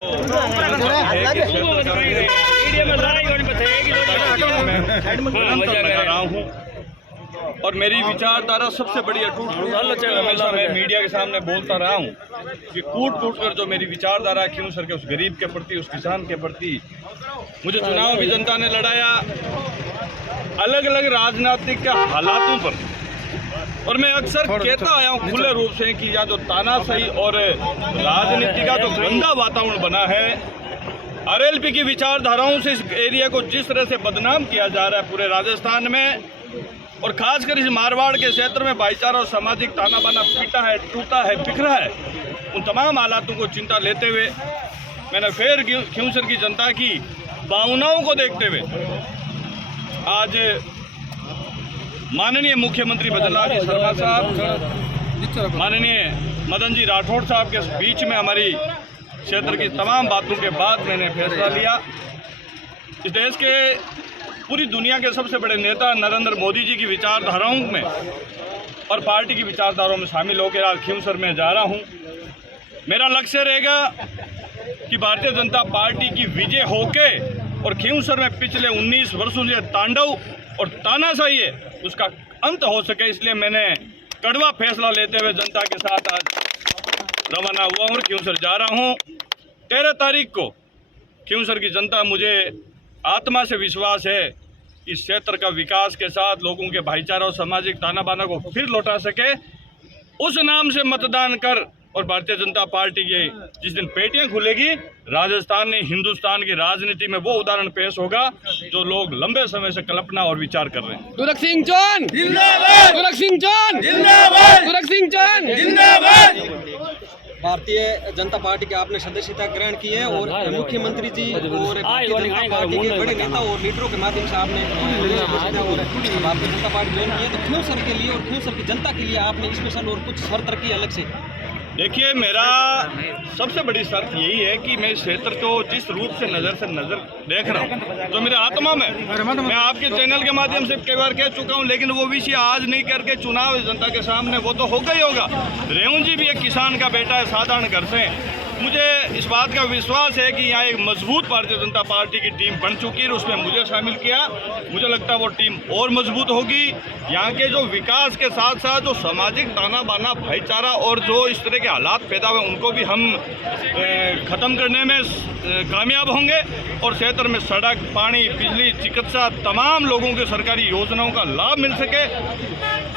हूँ और मेरी विचारधारा सबसे बड़ी अटूट हमेशा मैं मीडिया के सामने बोलता रहा हूँ कि कूट कर जो मेरी विचारधारा क्यों सर के उस गरीब के प्रति, उस किसान के प्रति, मुझे चुनाव भी जनता ने लड़ाया अलग अलग राजनीतिक हालातों पर, और मैं अक्सर कहता आया हूँ खुले रूप से कि यह जो तानाशाही और राजनीति का जो गंदा वातावरण बना है, आरएलपी की विचारधाराओं से इस एरिया को जिस तरह से बदनाम किया जा रहा है पूरे राजस्थान में, और खासकर इस मारवाड़ के क्षेत्र में भाईचारा और सामाजिक ताना बाना पीटा है, टूटा है, बिखरा है, उन तमाम हालातों को चिंता लेते हुए मैंने फिर खींवसर की जनता की भावनाओं को देखते हुए आज माननीय मुख्यमंत्री भजनलाल शर्मा साहब, माननीय मदन जी राठौड़ साहब के बीच में हमारी क्षेत्र की तमाम बातों के बाद मैंने फैसला लिया। इस देश के पूरी दुनिया के सबसे बड़े नेता नरेंद्र मोदी जी की विचारधाराओं में और पार्टी की विचारधाराओं में शामिल होकर आज खींवसर में जा रहा हूं। मेरा लक्ष्य रहेगा कि भारतीय जनता पार्टी की विजय होके और खींवसर में पिछले 19 वर्षों से तांडव और तानाशाही है उसका अंत हो सके, इसलिए मैंने कड़वा फैसला लेते हुए जनता के साथ आज रवाना हुआ और खींवसर जा रहा हूं। 13 तारीख को खींवसर की जनता, मुझे आत्मा से विश्वास है कि इस क्षेत्र का विकास के साथ लोगों के भाईचारा और सामाजिक ताना बाना को फिर लौटा सके, उस नाम से मतदान कर और भारतीय जनता पार्टी की जिस दिन पेटियां खुलेगी, राजस्थान ने हिंदुस्तान की राजनीति में वो उदाहरण पेश होगा जो लोग लंबे समय से कल्पना और विचार कर रहे हैं। तुरक सिंह चौहान जिंदाबाद, तुरक सिंह चौहान जिंदाबाद, तुरक सिंह चौहान जिंदाबाद। भारतीय जनता पार्टी के आपने सदस्यता ग्रहण की है और मुख्यमंत्री जी और भारतीय जनता पार्टी के बड़े नेता और लीडरों के माध्यम से आपने भारतीय जनता पार्टी ज्वाइन की है, तो खींवसर के लिए और खींवसर की जनता के लिए आपने स्पेशल और कुछ शर्त रखी अलग से? देखिए, मेरा सबसे बड़ी शर्त यही है कि मैं इस क्षेत्र को जिस रूप से नज़र देख रहा हूँ, जो मेरे आत्मा में, मैं आपके चैनल के माध्यम से कई बार कह चुका हूँ, लेकिन वो विषय आज नहीं करके चुनाव जनता के सामने वो तो होगा ही होगा। रेवण जी भी एक किसान का बेटा है, साधारण घर से। मुझे इस बात का विश्वास है कि यहाँ एक मजबूत भारतीय जनता पार्टी की टीम बन चुकी है, उसमें मुझे शामिल किया। मुझे लगता है वो टीम और मजबूत होगी। यहाँ के जो विकास के साथ साथ जो सामाजिक ताना बाना, भाईचारा और जो इस तरह के हालात पैदा हुए उनको भी हम ख़त्म करने में कामयाब होंगे, और क्षेत्र में सड़क, पानी, बिजली, चिकित्सा, तमाम लोगों के सरकारी योजनाओं का लाभ मिल सके,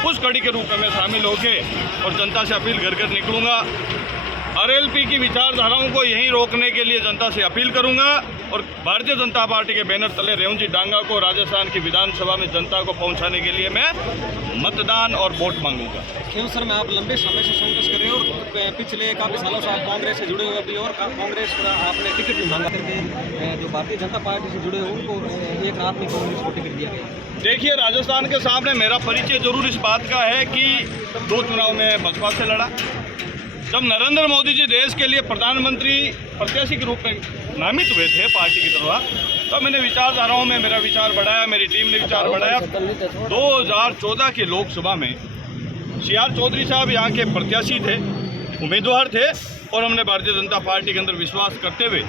उस कड़ी के रूप में मैं शामिल होकर और जनता से अपील कर निकलूँगा। आरएलपी की विचारधाराओं को यहीं रोकने के लिए जनता से अपील करूंगा, और भारतीय जनता पार्टी के बैनर तले रेवण जी डांगा को राजस्थान की विधानसभा में जनता को पहुंचाने के लिए मैं मतदान और वोट मांगूंगा। खींवसर में आप लंबे समय से संघर्ष कर रहे हो और पिछले काफ़ी सालों से आप कांग्रेस से जुड़े हुए भी, और कांग्रेस का आपने टिकट भी मांगा करके जो भारतीय जनता पार्टी से जुड़े हुए उनको एक रात में कांग्रेस को टिकट दिया गया। देखिए, राजस्थान के सामने मेरा परिचय जरूर इस बात का है कि 2 चुनाव में बसपा से लड़ा। जब नरेंद्र मोदी जी देश के लिए प्रधानमंत्री प्रत्याशी के रूप में नामित हुए थे पार्टी की तरफ, तो मैंने विचारधाराओं में मेरा विचार बढ़ाया, मेरी टीम ने विचार बढ़ाया। 2014 के लोकसभा में CR चौधरी साहब यहाँ के प्रत्याशी थे, उम्मीदवार थे, और हमने भारतीय जनता पार्टी के अंदर विश्वास करते हुए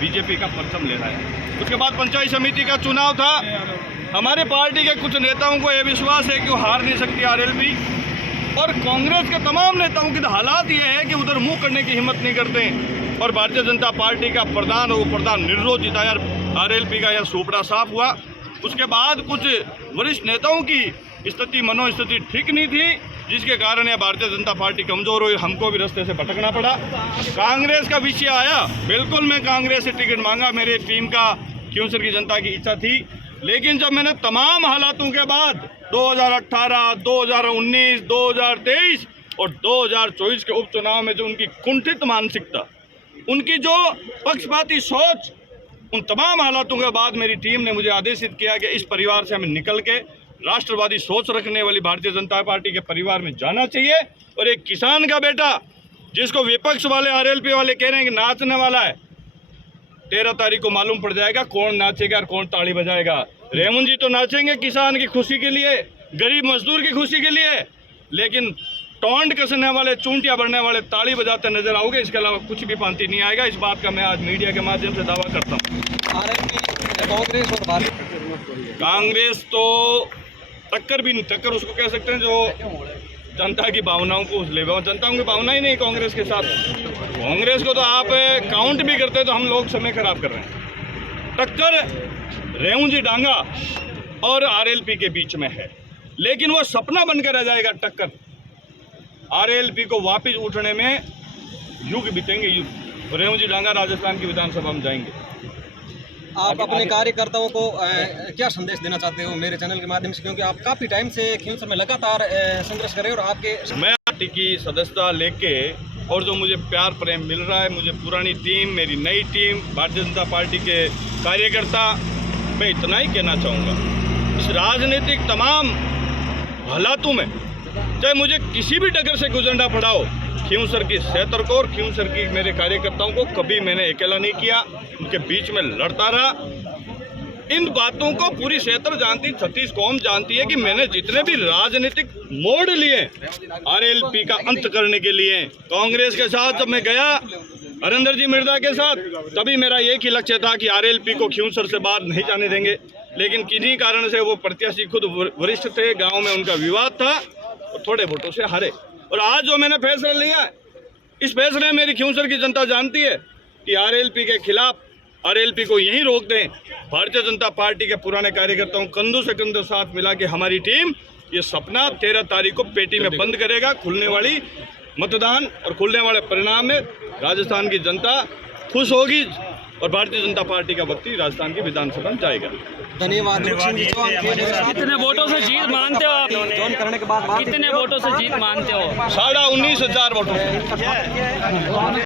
बीजेपी का परचम ले है। उसके बाद पंचायत समिति का चुनाव था। हमारे पार्टी के कुछ नेताओं को यह विश्वास है कि वो हार नहीं सकती आरएलपी, और कांग्रेस के तमाम नेताओं की हालात ये है कि उधर मुंह करने की हिम्मत नहीं करते, और भारतीय जनता पार्टी का प्रधान और उपप्रधान निर्विरोध जिताया, आरएलपी का यह सुपड़ा साफ हुआ। उसके बाद कुछ वरिष्ठ नेताओं की स्थिति, मनोस्थिति ठीक नहीं थी, जिसके कारण यह भारतीय जनता पार्टी कमजोर हुई, हमको भी रास्ते से भटकना पड़ा। कांग्रेस का विषय आया, बिल्कुल मैं कांग्रेस से टिकट मांगा, मेरी टीम का खींवसर की जनता की इच्छा थी, लेकिन जब मैंने तमाम हालातों के बाद 2018, 2019, 2023 और 2024 के उपचुनाव में जो उनकी कुंठित मानसिकता, उनकी जो पक्षपाती सोच, उन तमाम हालातों के बाद मेरी टीम ने मुझे आदेशित किया कि इस परिवार से हमें निकल के राष्ट्रवादी सोच रखने वाली भारतीय जनता पार्टी के परिवार में जाना चाहिए। और एक किसान का बेटा जिसको विपक्ष वाले, आरएलपी वाले कह रहे हैं कि नाचने वाला है, 13 तारीख को मालूम पड़ जाएगा कौन नाचेगा और कौन ताली बजाएगा। रेवण जी तो नाचेंगे किसान की खुशी के लिए, गरीब मजदूर की खुशी के लिए, लेकिन टोंड कसने वाले, चूंटियां भरने वाले ताली बजाते नजर आओगे, इसके अलावा कुछ भी पांति नहीं आएगा। इस बात का मैं आज मीडिया के माध्यम से दावा करता हूँ। कांग्रेस और भाजपा, कांग्रेस तो टक्कर भी नहीं, टक्कर उसको कह सकते हैं जो जनता की भावनाओं को ले, जनता की भावना ही नहीं कांग्रेस के साथ। कांग्रेस को तो आप काउंट भी करते तो हम लोग समय खराब कर रहे हैं। टक्कर रेऊंजी डांगा और आरएलपी के बीच में है, लेकिन वो सपना बनकर रह जाएगा। टक्कर आरएलपी को वापस उठने में युग बीतेंगे, युग। रेऊंजी डांगा राजस्थान की विधानसभा में जाएंगे। आप अपने कार्यकर्ताओं को क्या संदेश देना चाहते हो मेरे चैनल के माध्यम से, क्योंकि आप काफी टाइम से खींवसर में लगातार संघर्ष कर रहे हो और आपके मैं पार्टी की सदस्यता लेके और जो मुझे प्यार प्रेम मिल रहा है, मुझे पुरानी टीम, मेरी नई टीम, भारतीय जनता पार्टी के कार्यकर्ता, मैं इतना ही कहना चाहूँगा, इस राजनीतिक तमाम हालातों में चाहे मुझे किसी भी डगर से गुजरना पड़ा हो, खींवसर की सेहतर को और खींवसर की मेरे कार्यकर्ताओं को कभी मैंने अकेला नहीं किया, उनके बीच में लड़ता रहा। इन बातों को पूरी सेहतर जानती, छत्तीस कौम जानती है कि मैंने जितने भी राजनीतिक मोड़ लिए आरएलपी का अंत करने के लिए, कांग्रेस के साथ जब मैं गया हरिंदर जी मिर्जा के साथ, तभी मेरा एक ही लक्ष्य था कि आरएलपी को खींवसर से बाहर नहीं जाने देंगे। लेकिन किन्हीं कारण से वो प्रत्याशी खुद वरिष्ठ थे, गाँव में उनका विवाद था, थोड़े वोटों से हारे। और आज जो मैंने फैसला लिया है, इस फैसले में मेरी खींवसर की जनता जानती है कि आरएलपी के खिलाफ, आरएलपी को यहीं रोक दें। भारतीय जनता पार्टी के पुराने कार्यकर्ताओं कंधों से कंधों साथ मिला के हमारी टीम ये सपना 13 तारीख को पेटी में बंद करेगा। खुलने वाली मतदान और खुलने वाले परिणाम में राजस्थान की जनता खुश होगी और भारतीय जनता पार्टी का व्यक्ति राजस्थान की विधानसभा में जाएगा। धन्यवाद। कितने वोटों से जीत मानते हो आप? ज्वाइन करने के बाद कितने वोटों से जीत मानते हो? 19,500 वोटों से।